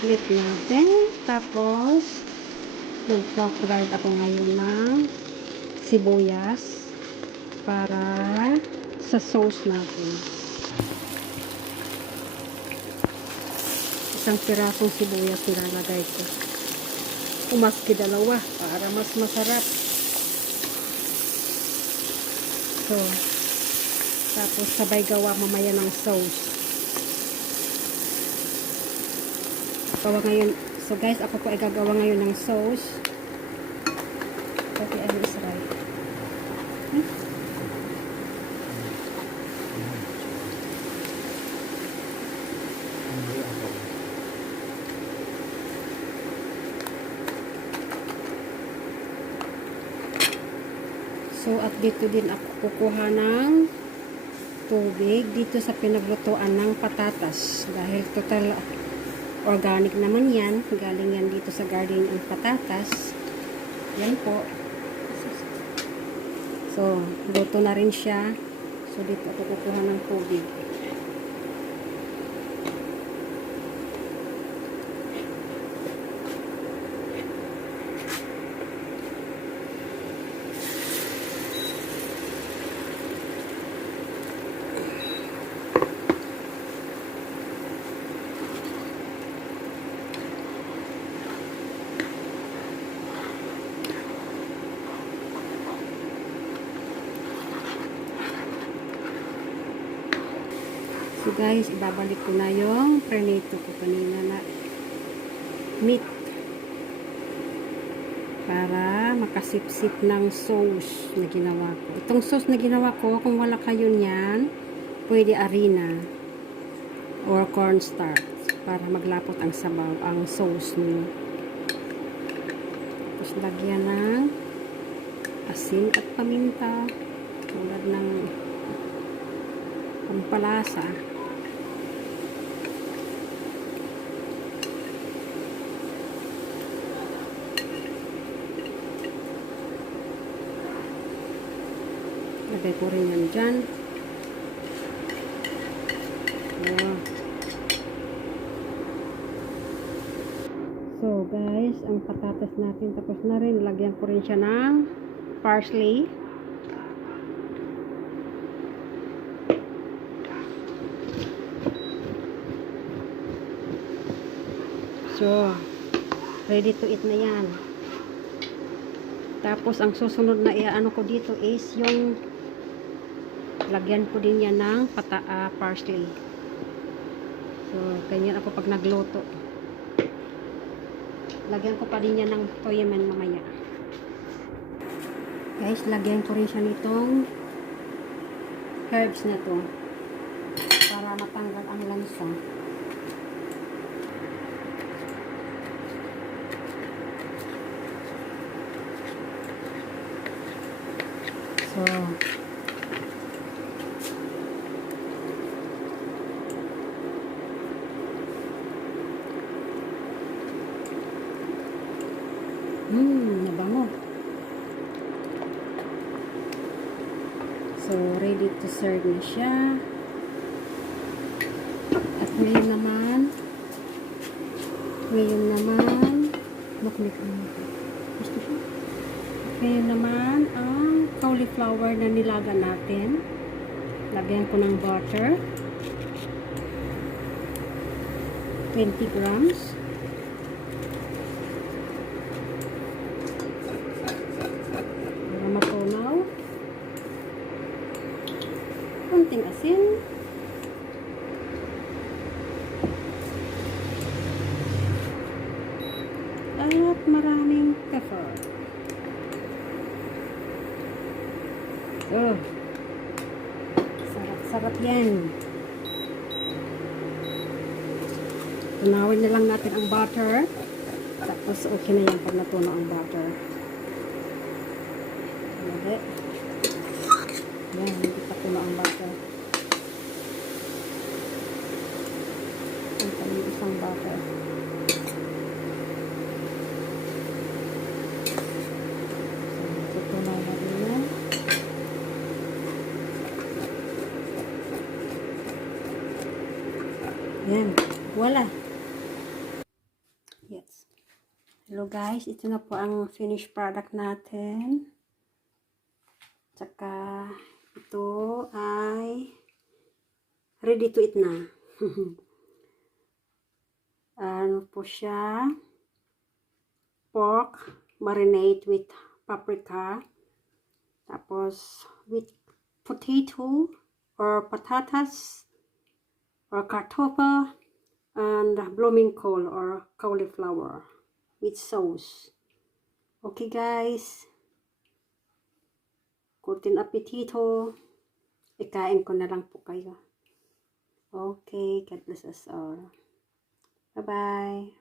split natin. Tapos, mag-guard ako ngayon ng sibuyas para sa sauce natin. Isang pirasong sibuyas nilalagay ko. Umaski dalawa para mas masarap. So, tapos sabay gawa mamaya ng sauce. So guys, ako po ay gagawa ngayon ng sauce. Okay, ano is right. So, at dito din ako kukuha ng tubig dito sa pinaglutuan ng patatas. Dahil total organic naman yan. Galing yan dito sa garden ang patatas. Yan po. So, luto na rin siya. So, dito ako kukuha ng tubig. So guys, ibabalik ko na yung prenito ko kanina na meat para makasipsip ng sauce na ginawa ko. Itong sauce na ginawa ko, kung wala kayo niyan, pwede harina or cornstarch para maglapot ang sabaw, ang sauce niyo. Tapos lagyan ng asin at paminta tulad ng pampalasa. Lagay ko rin yan dyan. Ayan. So guys, ang patatas natin tapos na rin. Lagyan ko rin siya ng parsley. So, ready to eat na yan. Tapos, ang susunod na iaano ko dito is yung lagyan ko din yan ng parsley. So, ganyan ako pag nagluto. Lagyan ko pa din yan ng toyaman mamaya. Guys, lagyan ko rin siya nitong herbs na to para matanggal ang lansa. So, nabango. So, ready to serve na siya. At ngayon ang cauliflower na nilaga natin. Lagyan ko ng butter. 20 grams. Para matunaw. Konting asin. At maraming pepper. So, sarap-sarap yan. Tunawin na lang natin ang butter. Tapos okay na yan pag natunaw ang butter. Okay. Yan, hindi pa tunaw ang butter. Ang kanyang isang butter. So, tunaw na rin yan. Yan. Wala. Hello guys, ito na po ang finished product natin. Tsaka ito ay ready to eat na. Ano po siya? Pork marinade with paprika. Tapos with potato or patatas or kartoffel and blooming cole or cauliflower with sauce. Okay guys. Guten appetito. Ikain ko na lang po kayo. Okay, God bless us all. Bye-bye.